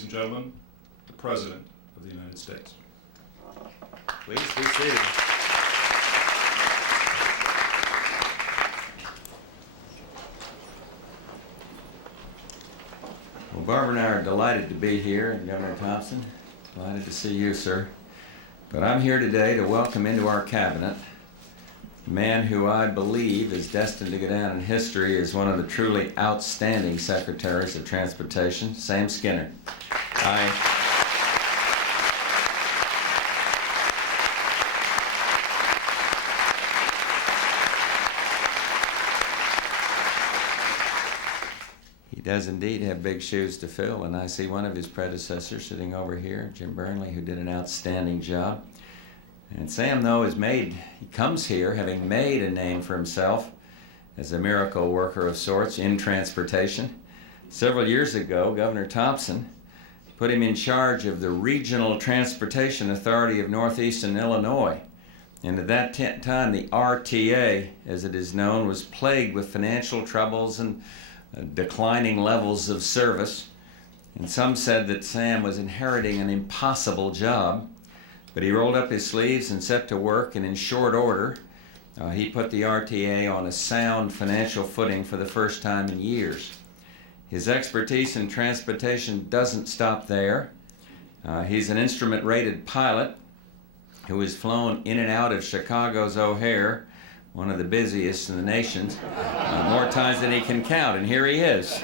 ladies and gentlemen, the President of the United States. Please be seated. Well, Barbara and I are delighted to be here, and Governor Thompson, delighted to see you, sir. But I'm here today to welcome into our cabinet a man who I believe is destined to go down in history as one of the truly outstanding Secretaries of Transportation, Sam Skinner. He does indeed have big shoes to fill, and I see one of his predecessors sitting over here, Jim Burnley, who did an outstanding job. And Sam, though, he comes here having made a name for himself as a miracle worker of sorts in transportation. Several years ago, Governor Thompson put him in charge of the Regional Transportation Authority of Northeastern Illinois. And at that time, the RTA, as it is known, was plagued with financial troubles and declining levels of service. And some said that Sam was inheriting an impossible job. But he rolled up his sleeves and set to work, and in short order, he put the RTA on a sound financial footing for the first time in years. His expertise in transportation doesn't stop there. He's an instrument-rated pilot who has flown in and out of Chicago's O'Hare, one of the busiest in the nation, more times than he can count, and here he is.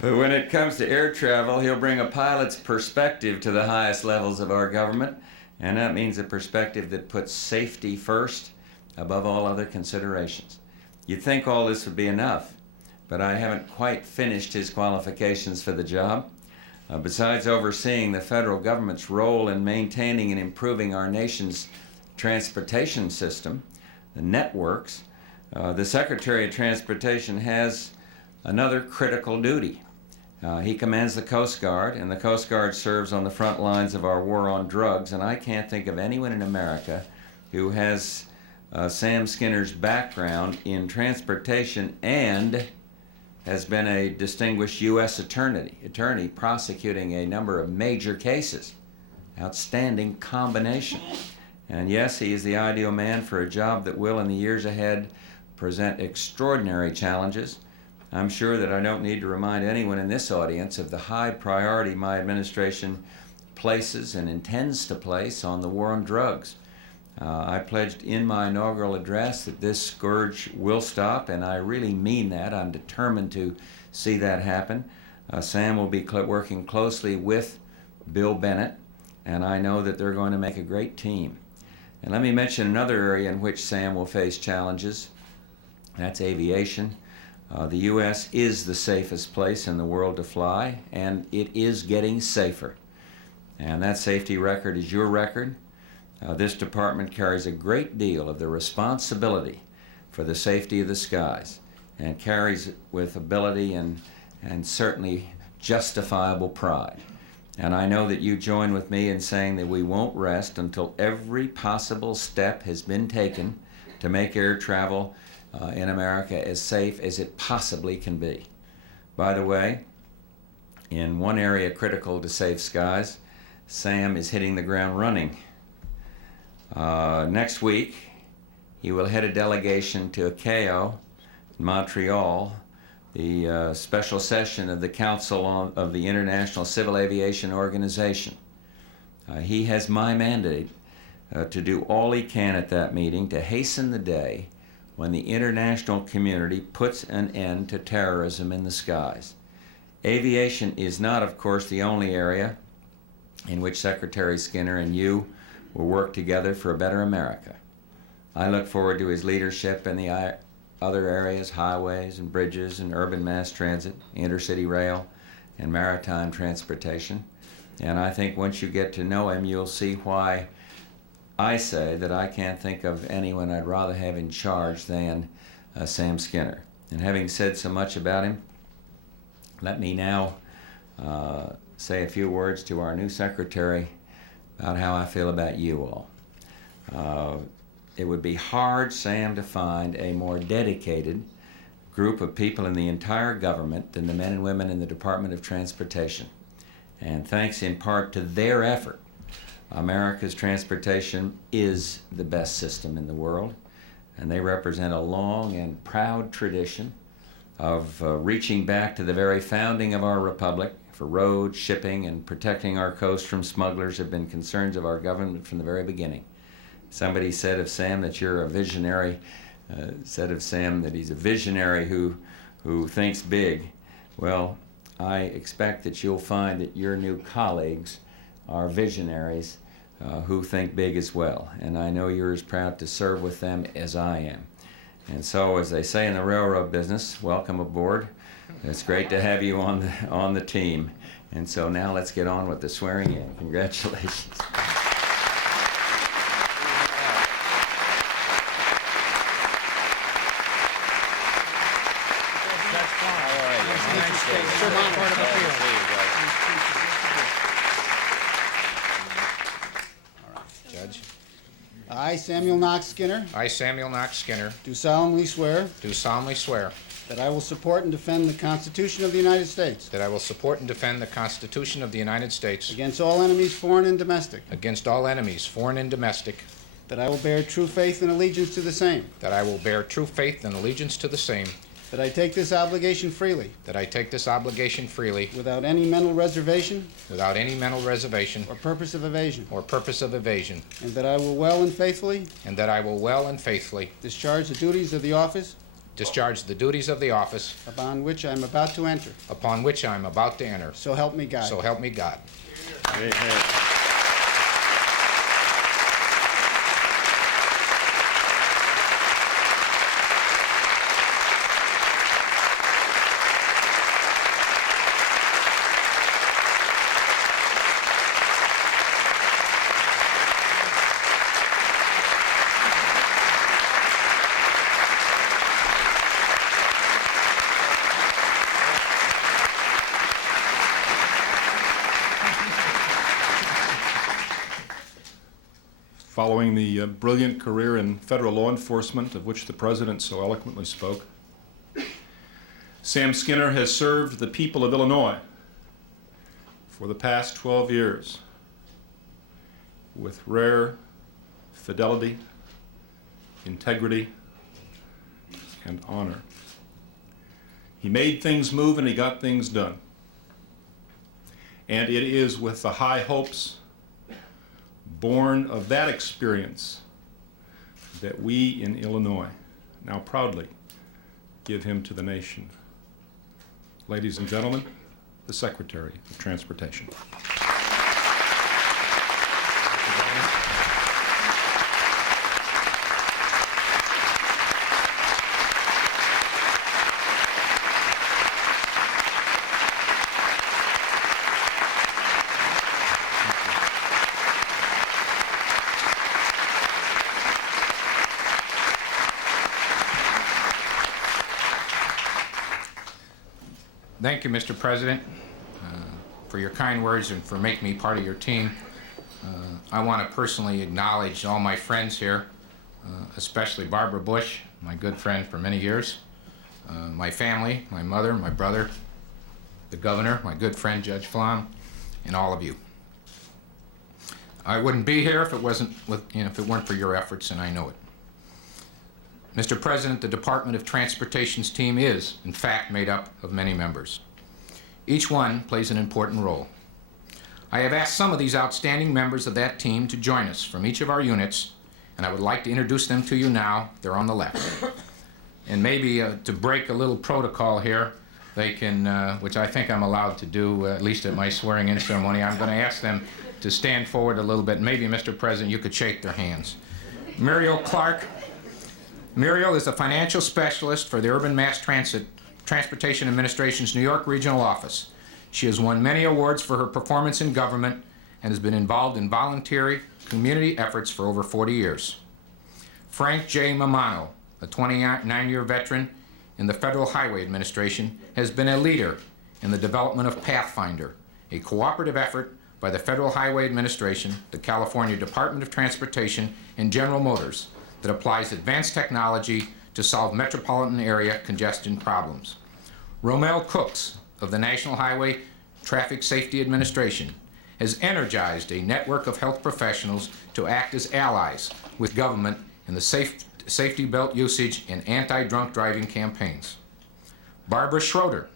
But when it comes to air travel, he'll bring a pilot's perspective to the highest levels of our government, and that means a perspective that puts safety first above all other considerations. You'd think all this would be enough, but I haven't quite finished his qualifications for the job. Besides overseeing the federal government's role in maintaining and improving our nation's transportation system, the networks, the Secretary of Transportation has another critical duty. He commands the Coast Guard, and the Coast Guard serves on the front lines of our war on drugs, and I can't think of anyone in America who has Sam Skinner's background in transportation and has been a distinguished U.S. attorney prosecuting a number of major cases. Outstanding combination. And yes, he is the ideal man for a job that will, in the years ahead, present extraordinary challenges. I'm sure that I don't need to remind anyone in this audience of the high priority my administration places and intends to place on the war on drugs. I pledged in my inaugural address that this scourge will stop, and I really mean that. I'm determined to see that happen. Sam will be working closely with Bill Bennett, and I know that they're going to make a great team. And let me mention another area in which Sam will face challenges. That's aviation. The U.S. is the safest place in the world to fly, and it is getting safer. And that safety record is your record. This department carries a great deal of the responsibility for the safety of the skies, and carries it with ability and certainly justifiable pride. And I know that you join with me in saying that we won't rest until every possible step has been taken to make air travel in America as safe as it possibly can be. By the way, in one area critical to safe skies, Sam is hitting the ground running. Next week, he will head a delegation to ICAO in Montreal, the special session of the Council of the International Civil Aviation Organization. He has my mandate to do all he can at that meeting to hasten the day when the international community puts an end to terrorism in the skies. Aviation is not, of course, the only area in which Secretary Skinner and you will work together for a better America. I look forward to his leadership in the other areas, highways and bridges and urban mass transit, intercity rail, and maritime transportation. And I think once you get to know him, you'll see why I say that I can't think of anyone I'd rather have in charge than Sam Skinner. And having said so much about him, let me now say a few words to our new secretary about how I feel about you all. It would be hard, Sam, to find a more dedicated, group of people in the entire government than the men and women in the Department of Transportation. And thanks in part to their effort, America's transportation is the best system in the world, and they represent a long and proud tradition of reaching back to the very founding of our republic. For roads, shipping, and protecting our coast from smugglers have been concerns of our government from the very beginning. Somebody said of Sam that you're a visionary, said of Sam that he's a visionary who thinks big. Well, I expect that you'll find that your new colleagues are visionaries who think big as well. And I know you're as proud to serve with them as I am. And so, as they say in the railroad business, welcome aboard. It's great to have you on the team. And so now let's get on with the swearing in. Congratulations. Judge. I, Samuel Knox Skinner, I, Samuel Knox Skinner, do solemnly swear do solemnly swear that I will support and defend the Constitution of the United States that I will support and defend the Constitution of the United States against all enemies, foreign and domestic, against all enemies, foreign and domestic, that I will bear true faith and allegiance to the same, that I will bear true faith and allegiance to the same, that I take this obligation freely, that I take this obligation freely, without any mental reservation without any mental reservation or purpose of evasion, or purpose of evasion, and that I will well and faithfully and that I will well and faithfully discharge the duties of the office discharge the duties of the office upon which I am about to enter. upon which I am about to enter. So help me God. So help me God. Amen. Following the brilliant career in federal law enforcement, of which the President so eloquently spoke, Sam Skinner has served the people of Illinois for the past 12 years with rare fidelity, integrity, and honor. He made things move and he got things done. And it is with the high hopes born of that experience that we in Illinois now proudly give him to the nation. Ladies and gentlemen, the Secretary of Transportation. Thank you, Mr. President, for your kind words and for making me part of your team. I want to personally acknowledge all my friends here, especially Barbara Bush, my good friend for many years, my family, my mother, my brother, the governor, my good friend Judge Flom, and all of you. I wouldn't be here if it weren't for your efforts, and I know it. Mr. President, the Department of Transportation's team is, in fact, made up of many members. Each one plays an important role. I have asked some of these outstanding members of that team to join us from each of our units, and I would like to introduce them to you now. They're on the left. And maybe to break a little protocol here, they can, which I think I'm allowed to do, at least at my swearing-in ceremony, I'm going to ask them to stand forward a little bit. Maybe, Mr. President, you could shake their hands. Muriel Clark. Muriel is a financial specialist for the Urban Mass Transportation Administration's New York Regional Office. She has won many awards for her performance in government and has been involved in voluntary community efforts for over 40 years. Frank J. Mamano, a 29-year veteran in the Federal Highway Administration, has been a leader in the development of Pathfinder, a cooperative effort by the Federal Highway Administration, the California Department of Transportation, and General Motors that applies advanced technology to solve metropolitan area congestion problems. Romel Cooks of the National Highway Traffic Safety Administration has energized a network of health professionals to act as allies with government in the safety belt usage and anti-drunk driving campaigns. Barbara Schroeder,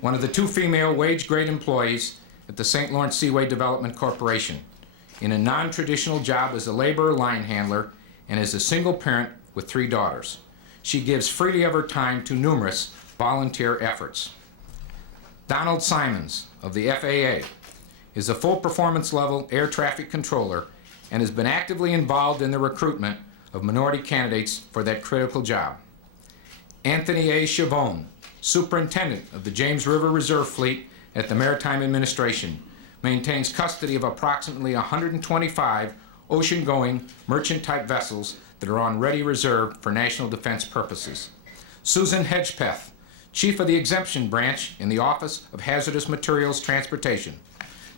one of the 2 female wage-grade employees at the St. Lawrence Seaway Development Corporation, in a non-traditional job as a laborer line handler and as a single parent with 3 daughters. She gives freely of her time to numerous volunteer efforts. Donald Simons of the FAA is a full performance level air traffic controller and has been actively involved in the recruitment of minority candidates for that critical job. Anthony A. Chavone, superintendent of the James River Reserve Fleet at the Maritime Administration, maintains custody of approximately 125 ocean-going merchant-type vessels that are on ready reserve for national defense purposes. Susan Hedgepeth, chief of the exemption branch in the Office of Hazardous Materials Transportation,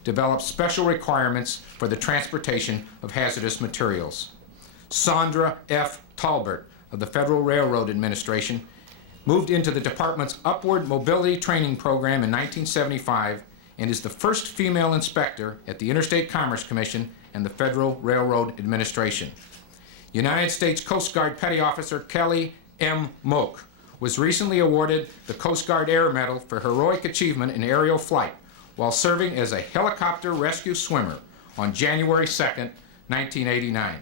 develops special requirements for the transportation of hazardous materials. Sandra F. Talbert of the Federal Railroad Administration moved into the department's Upward Mobility Training Program in 1975 and is the first female inspector at the Interstate Commerce Commission and the Federal Railroad Administration. United States Coast Guard Petty Officer Kelly M. Moak was recently awarded the Coast Guard Air Medal for heroic achievement in aerial flight while serving as a helicopter rescue swimmer on January 2nd, 1989.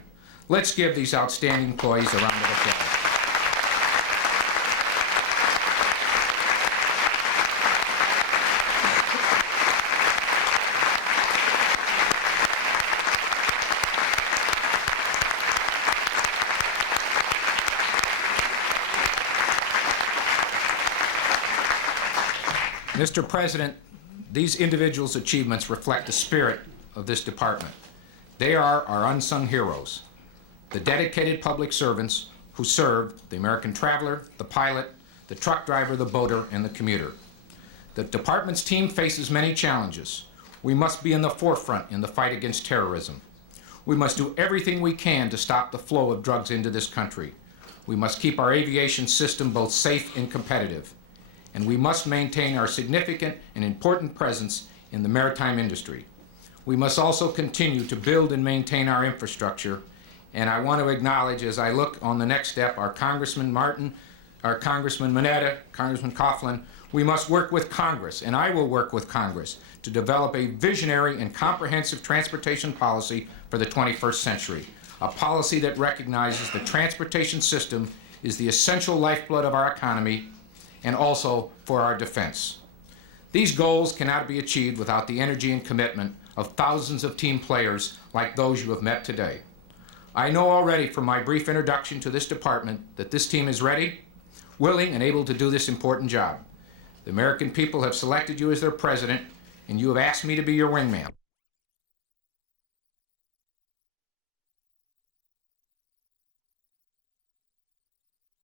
Let's give these outstanding employees a round of applause. Mr. President, these individuals' achievements reflect the spirit of this department. They are our unsung heroes, the dedicated public servants who serve the American traveler, the pilot, the truck driver, the boater, and the commuter. The department's team faces many challenges. We must be in the forefront in the fight against terrorism. We must do everything we can to stop the flow of drugs into this country. We must keep our aviation system both safe and competitive. And we must maintain our significant and important presence in the maritime industry. We must also continue to build and maintain our infrastructure. And I want to acknowledge, as I look on the next step, our Congressman Martin, our Congressman Mineta, Congressman Coughlin. We must work with Congress, and I will work with Congress, to develop a visionary and comprehensive transportation policy for the 21st century, a policy that recognizes the transportation system is the essential lifeblood of our economy and also for our defense. These goals cannot be achieved without the energy and commitment of thousands of team players like those you have met today. I know already from my brief introduction to this department that this team is ready, willing, and able to do this important job. The American people have selected you as their president, and you have asked me to be your wingman.